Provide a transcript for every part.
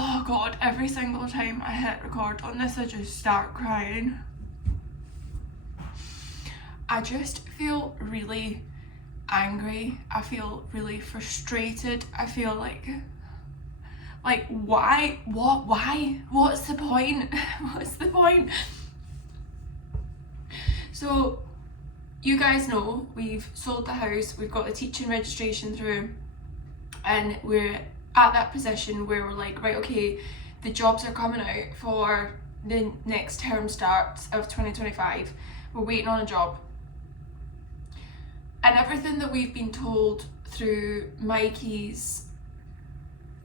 oh God, every single time I hit record on this, I just start crying. I just feel really angry. I feel really frustrated. I feel like why? What? Why? What's the point? What's the point? So, you guys know we've sold the house, we've got the teaching registration through, and we're at that position where we're like, right, okay, the jobs are coming out for the next term start of 2025. We're waiting on a job. And everything that we've been told through Mikey's,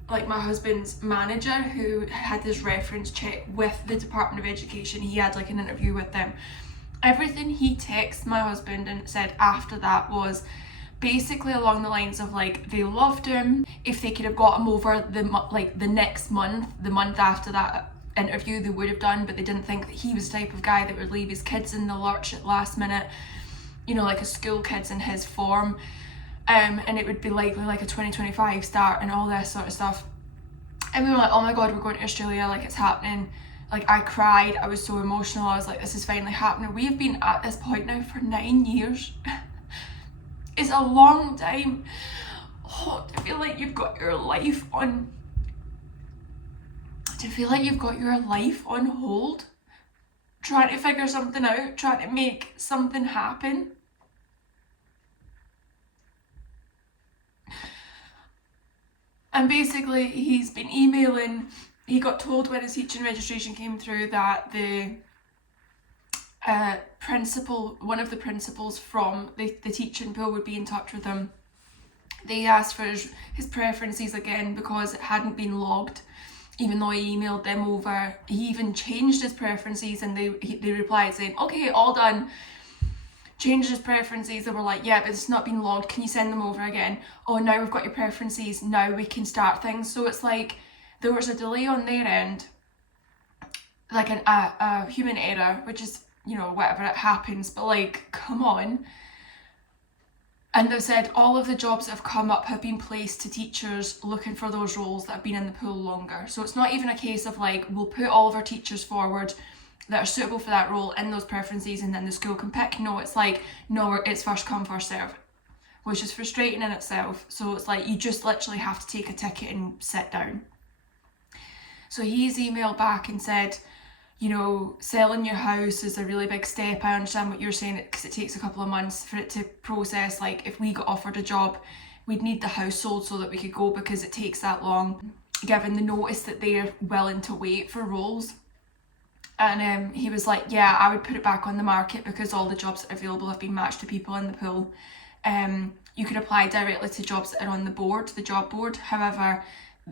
like my husband's manager, who had this reference check with the Department of Education, he had like an interview with them. Everything he texted my husband and said after that was basically along the lines of like, they loved him. If they could have got him over the next month, the month after that interview, they would have done, but they didn't think that he was the type of guy that would leave his kids in the lurch at last minute, you know, like a school kid's in his form, and it would be likely like a 2025 start and all this sort of stuff. And we were like, oh my God, we're going to Australia, like it's happening. Like I cried, I was so emotional, I was like, this is finally happening. We have been at this point now for 9 years. It's a long time. Oh, to feel like you've got your life on, hold, trying to figure something out, trying to make something happen. And basically he's been emailing, he got told when his teaching registration came through that the one of the principals from the teaching pool would be in touch with him. They asked for his preferences again because it hadn't been logged, even though he emailed them over. He even changed his preferences, and they replied saying, okay, all done. Changed his preferences. They were like, yeah, but it's not been logged, can you send them over again? Oh, now we've got your preferences, now we can start things. So it's like there was a delay on their end, like a human error, which is, you know, whatever, it happens, but like, come on. And they said all of the jobs that have come up have been placed to teachers looking for those roles that have been in the pool longer. So it's not even a case of like, we'll put all of our teachers forward that are suitable for that role in those preferences and then the school can pick. No, it's like, no, it's first come, first serve, which is frustrating in itself. So it's like, you just literally have to take a ticket and sit down. So he's emailed back and said, you know, selling your house is a really big step. I understand what you're saying, because it takes a couple of months for it to process. Like if we got offered a job, we'd need the house sold so that we could go, because it takes that long, given the notice that they're willing to wait for roles. And he was like, yeah, I would put it back on the market because all the jobs that are available have been matched to people in the pool. You could apply directly to jobs that are on the board, the job board. However,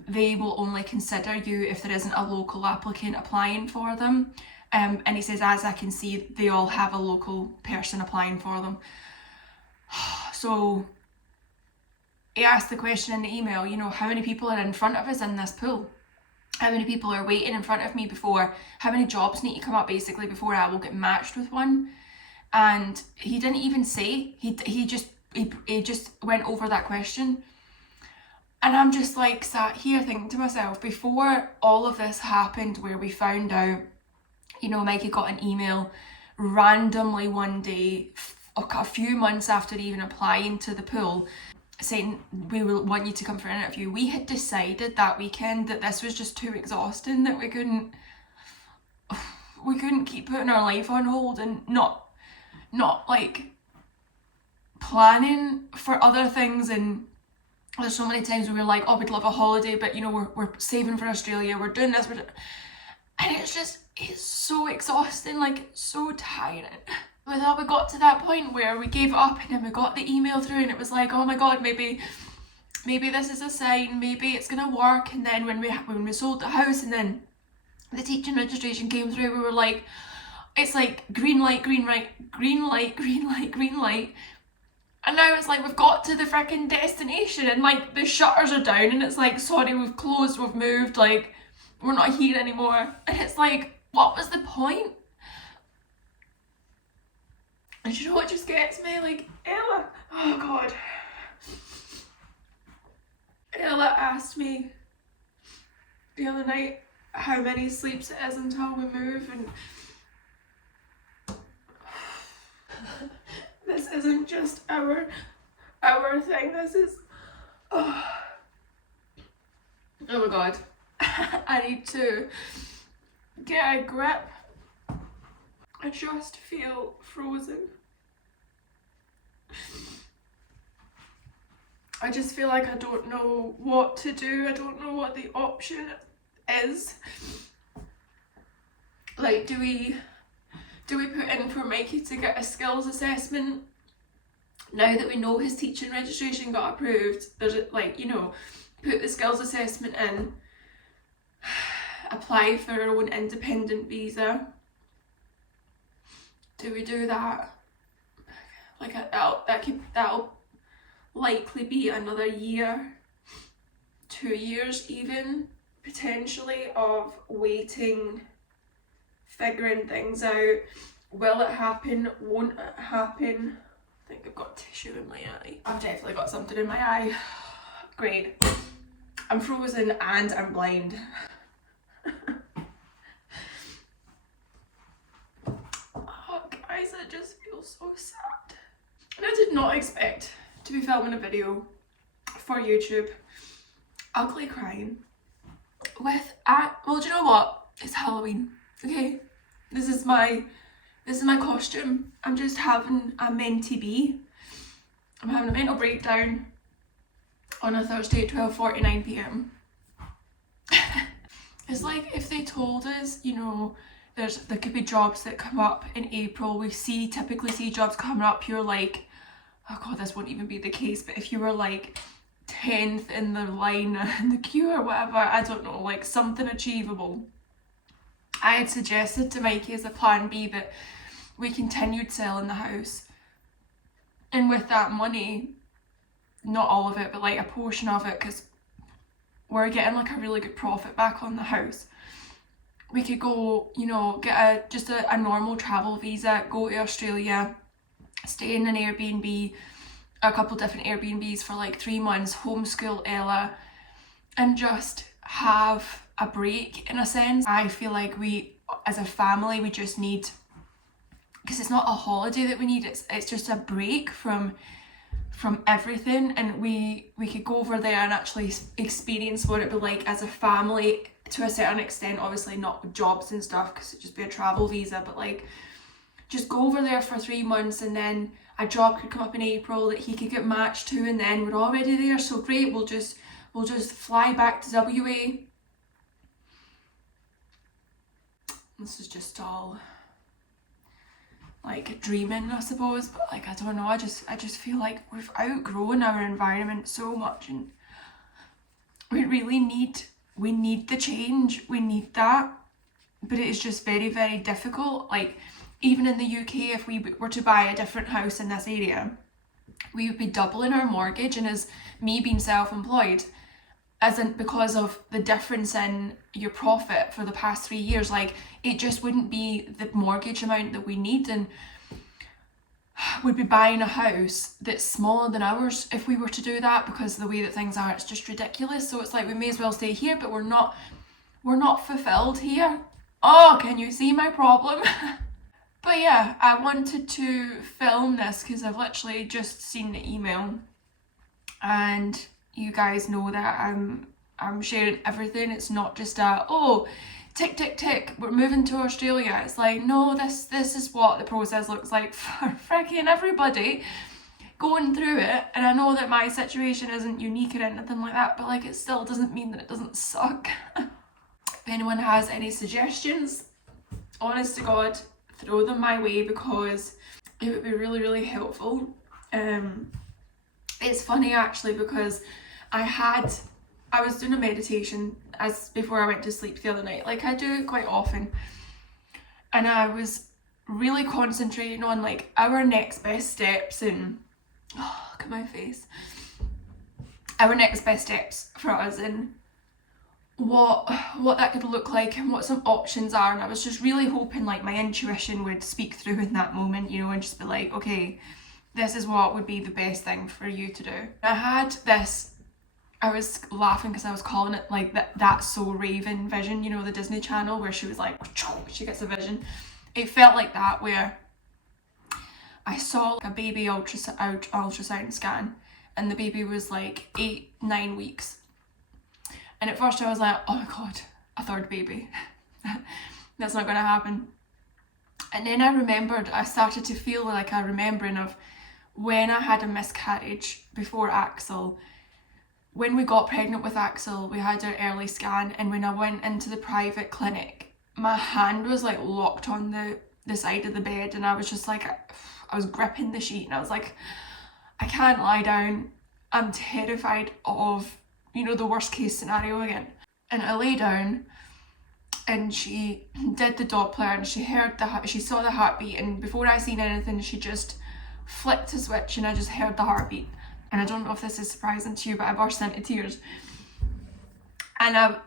they will only consider you if there isn't a local applicant applying for them. And he says, as I can see, they all have a local person applying for them. So he asked the question in the email, you know, how many people are in front of us in this pool? How many people are waiting in front of me before, how many jobs need to come up basically before I will get matched with one? And he didn't even say, he just went over that question. And I'm just like sat here thinking to myself, before all of this happened, where we found out, you know, Mikey got an email randomly one day, a few months after even applying to the pool, saying, we will want you to come for an interview. We had decided that weekend that this was just too exhausting, that we couldn't keep putting our life on hold and not like planning for other things. And there's so many times where we're like, oh, we'd love a holiday, but you know, we're saving for Australia, we're doing this, and it's so exhausting, like so tiring. We thought we got to that point where we gave up, and then we got the email through and it was like, oh my God, maybe this is a sign, maybe it's gonna work. And then when we sold the house and then the teaching registration came through, we were like, it's like green light, green light, green light, green light, green light. And now it's like we've got to the freaking destination and like the shutters are down and it's like, sorry, we've closed, we've moved, like we're not here anymore. And it's like, what was the point? And you know what just gets me? Like, Ella, oh God. Ella asked me the other night how many sleeps it is until we move, and this isn't just our thing, this is oh my god. I need to get a grip. I just feel frozen. I just feel like I don't know what to do. I don't know what the option is. Like, do we put in for Mikey to get a skills assessment now that we know his teaching registration got approved? There's like, you know, put the skills assessment in, apply for our own independent visa. Do we do that? Like that'll likely be another year, 2 years even, potentially, of waiting, figuring things out. Will it happen? Won't it happen? I think I've got tissue in my eye. I've definitely got something in my eye. Great. I'm frozen and I'm blind. Oh guys, I just feel so sad. And I did not expect to be filming a video for YouTube ugly crying with well, do you know what? It's Halloween, okay? This is my costume. I'm just having a mentee bee. I'm having a mental breakdown on a Thursday at 12:49 p.m. It's like if they told us, you know, there could be jobs that come up in April. We typically see jobs coming up, you're like, oh god, this won't even be the case, but if you were like 10th in the line in the queue or whatever, I don't know, like something achievable. I had suggested to Mikey as a plan B that we continued selling the house, and with that money, not all of it, but like a portion of it, because we're getting like a really good profit back on the house, we could go, you know, get just a normal travel visa, go to Australia, stay in an Airbnb, a couple different Airbnbs for like 3 months, homeschool Ella, and just have a break in a sense. I feel like we, as a family, we just need, because it's not a holiday that we need, it's just a break from everything, and we could go over there and actually experience what it'd be like as a family to a certain extent, obviously not with jobs and stuff because it'd just be a travel visa, but like just go over there for 3 months, and then a job could come up in April that he could get matched to, and then we're already there, so great, we'll just fly back to WA. This is just all like dreaming, I suppose, but like I don't know, I just feel like we've outgrown our environment so much, and we really need the change, we need that, but it is just very, very difficult. Like even in the UK, if we were to buy a different house in this area, we would be doubling our mortgage, and as me being self-employed, because of the difference in your profit for the past 3 years, like it just wouldn't be the mortgage amount that we need, and we'd be buying a house that's smaller than ours if we were to do that, because the way that things are, it's just ridiculous. So it's like we may as well stay here, but we're not fulfilled here. Oh, can you see my problem? But yeah, I wanted to film this because I've literally just seen the email, and you guys know that I'm sharing everything. It's not just oh, tick tick tick, we're moving to Australia. It's like, no, this is what the process looks like for freaking everybody going through it. And I know that my situation isn't unique or anything like that, but like it still doesn't mean that it doesn't suck. If anyone has any suggestions, honest to God, throw them my way, because it would be really, really helpful. It's funny actually, because I was doing a meditation before I went to sleep the other night, like I do quite often, and I was really concentrating on like our next best steps, and oh, look at my face, our next best steps for us, and what that could look like, and what some options are. And I was just really hoping like my intuition would speak through in that moment, you know, and just be like, okay, this is what would be the best thing for you to do. I had this I was laughing because I was calling it like That's So Raven vision, you know, the Disney Channel where she was like, she gets a vision. It felt like that, where I saw like a baby ultrasound scan, and the baby was like 8-9 weeks. And at first I was like, oh my god, a third baby. That's not going to happen. And then I started to feel like a remembering of when I had a miscarriage before Axel. When we got pregnant with Axel, we had our early scan, and when I went into the private clinic, my hand was like locked on the side of the bed, and I was just like, I was gripping the sheet, and I was like, I can't lie down. I'm terrified of, you know, the worst case scenario again. And I lay down, and she did the Doppler, and she saw the heartbeat, and before I seen anything, she just flicked a switch, and I just heard the heartbeat. And I don't know if this is surprising to you, but I burst into tears. And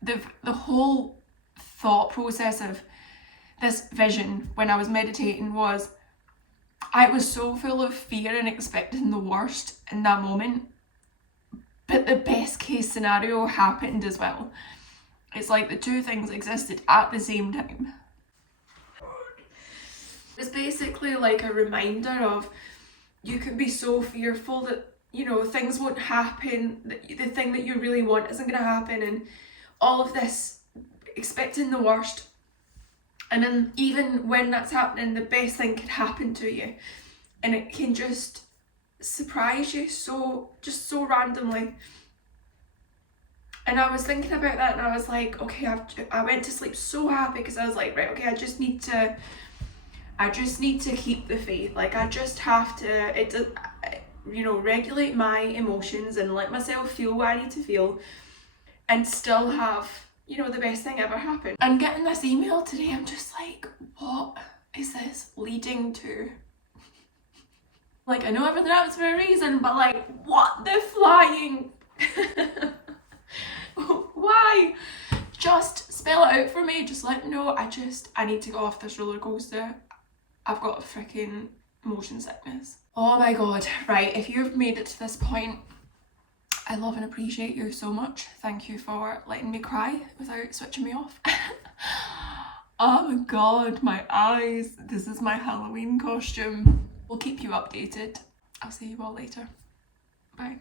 the whole thought process of this vision when I was meditating was, I was so full of fear and expecting the worst in that moment, but the best case scenario happened as well. It's like the two things existed at the same time. It's basically like a reminder of, you can be so fearful that, you know, things won't happen, that the thing that you really want isn't going to happen, and all of this, expecting the worst. And then even when that's happening, the best thing could happen to you, and it can just surprise you so randomly. And I was thinking about that, and I was like, okay, I went to sleep so happy, because I was like, right, okay, I just need to keep the faith. Like, I just have to, you know, regulate my emotions and let myself feel what I need to feel, and still have, you know, the best thing ever happen. And getting this email today, I'm just like, what is this leading to? Like, I know everything happens for a reason, but like, what the flying? Why? Just spell it out for me. Just let me know. I need to go off this roller coaster. I've got a freaking motion sickness. Oh my god. Right, if you've made it to this point, I love and appreciate you so much. Thank you for letting me cry without switching me off. Oh my god, my eyes. This is my Halloween costume. We'll keep you updated. I'll see you all later. Bye.